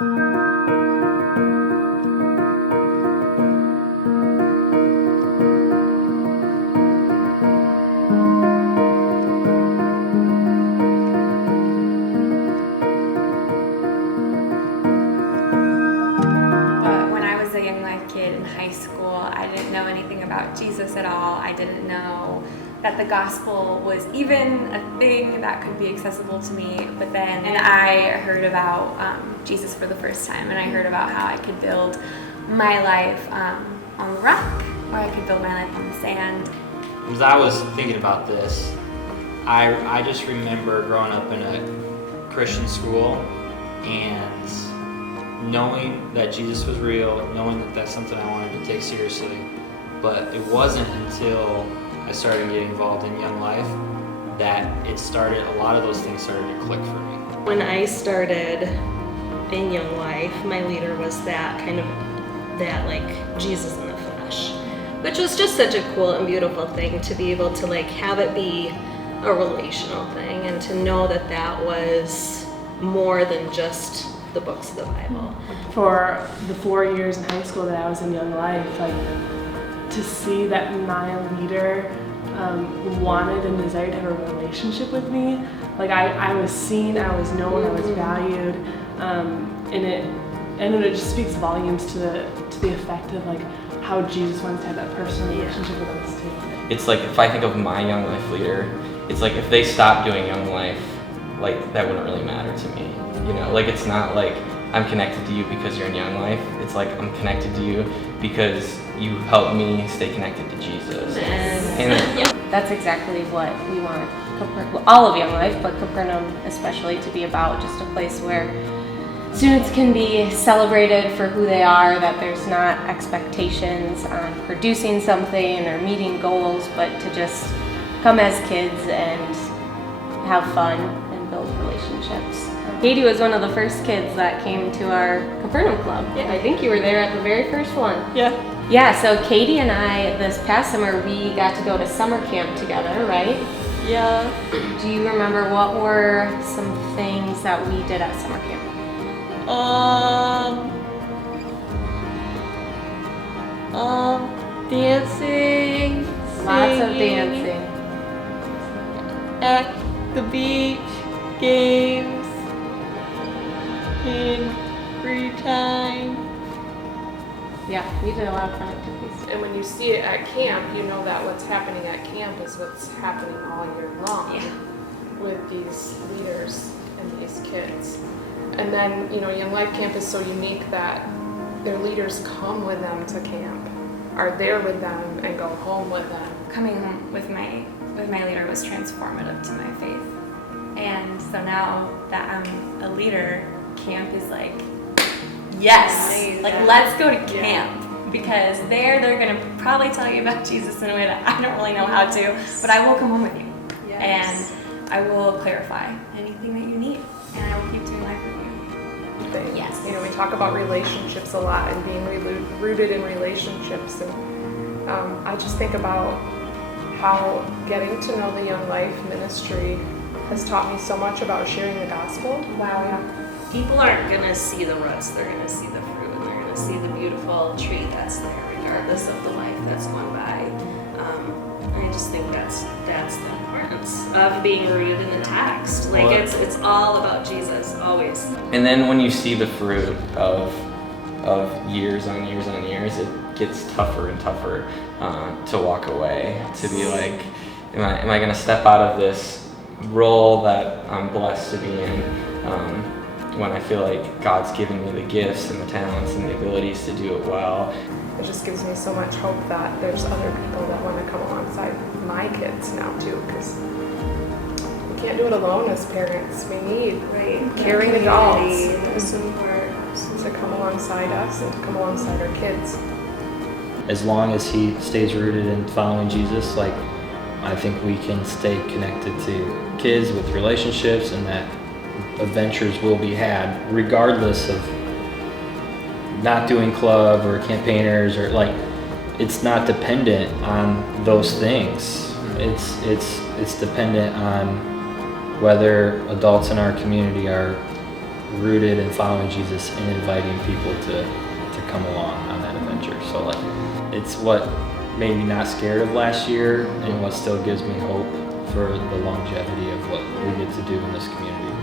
About Jesus at all. I didn't know that the gospel was even a thing that could be accessible to me. But then I heard about Jesus for the first time, and I heard about how I could build my life on the rock, or I could build my life on the sand. As I was thinking about this, I just remember growing up in a Christian school and knowing that Jesus was real, knowing that that's something I wanted to take seriously. But it wasn't until I started getting involved in Young Life that a lot of those things started to click for me. When I started in Young Life, my leader was that like Jesus in the flesh, which was just such a cool and beautiful thing to be able to like have it be a relational thing and to know that that was more than just the books of the Bible. For the 4 years in high school that I was in Young Life, like, to see that my leader wanted and desired to have a relationship with me. Like I was seen, I was known, I was valued, and it just speaks volumes to the effect of like how Jesus wants to have that personal relationship with us too. It's like if I think of my Young Life leader, it's like if they stopped doing Young Life, like that wouldn't really matter to me. You know, like it's not like I'm connected to you because you're in Young Life. It's like I'm connected to you because you help me stay connected to Jesus. That's exactly what we want all of Young Life, but Capernaum especially, to be about, just a place where students can be celebrated for who they are, that there's not expectations on producing something or meeting goals, but to just come as kids and have fun and build relationships. Katie was one of the first kids that came to our Capernaum Club. Yeah. I think you were there at the very first one. Yeah, so Katie and I, this past summer, we got to go to summer camp together, right? Yeah. Do you remember what were some things that we did at summer camp? Dancing. Lots of dancing. At the beach, games, in free time. Yeah, we did a lot of fun activities. And when you see it at camp, you know that what's happening at camp is what's happening all year long with these leaders and these kids. And then, you know, Young Life Camp is so unique that their leaders come with them to camp, are there with them, and go home with them. Coming home with my leader was transformative to my faith. And so now that I'm a leader, camp is like, yes, like let's go to camp. Because they're going to probably tell you about Jesus in a way that I don't really know how to, but I will come home with you. Yes. And I will clarify anything that you need, and I will keep doing life with you. Yes. You know, we talk about relationships a lot and being rooted in relationships, and I just think about how getting to know the Young Life ministry has taught me so much about sharing the gospel. Wow, yeah. People aren't going to see the roots, they're going to see the fruit, and they're going to see the beautiful tree that's there, regardless of the life that's gone by. I just think that's the importance of being rooted in the text. Like it's all about Jesus, always. And then when you see the fruit of years on years on years, it gets tougher and tougher to walk away. To be like, am I going to step out of this role that I'm blessed to be in? When I feel like God's given me the gifts and the talents and the abilities to do it well. It just gives me so much hope that there's other people that want to come alongside my kids now too, because we can't do it alone as parents. We need caring adults to come alongside us and to come alongside our kids. As long as he stays rooted in following Jesus, like I think we can stay connected to kids with relationships, and that adventures will be had regardless of not doing club or campaigners, or like it's not dependent on those things. It's dependent on whether adults in our community are rooted in following Jesus and inviting people to come along on that adventure. So like, it's what made me not scared of last year and what still gives me hope for the longevity of what we get to do in this community.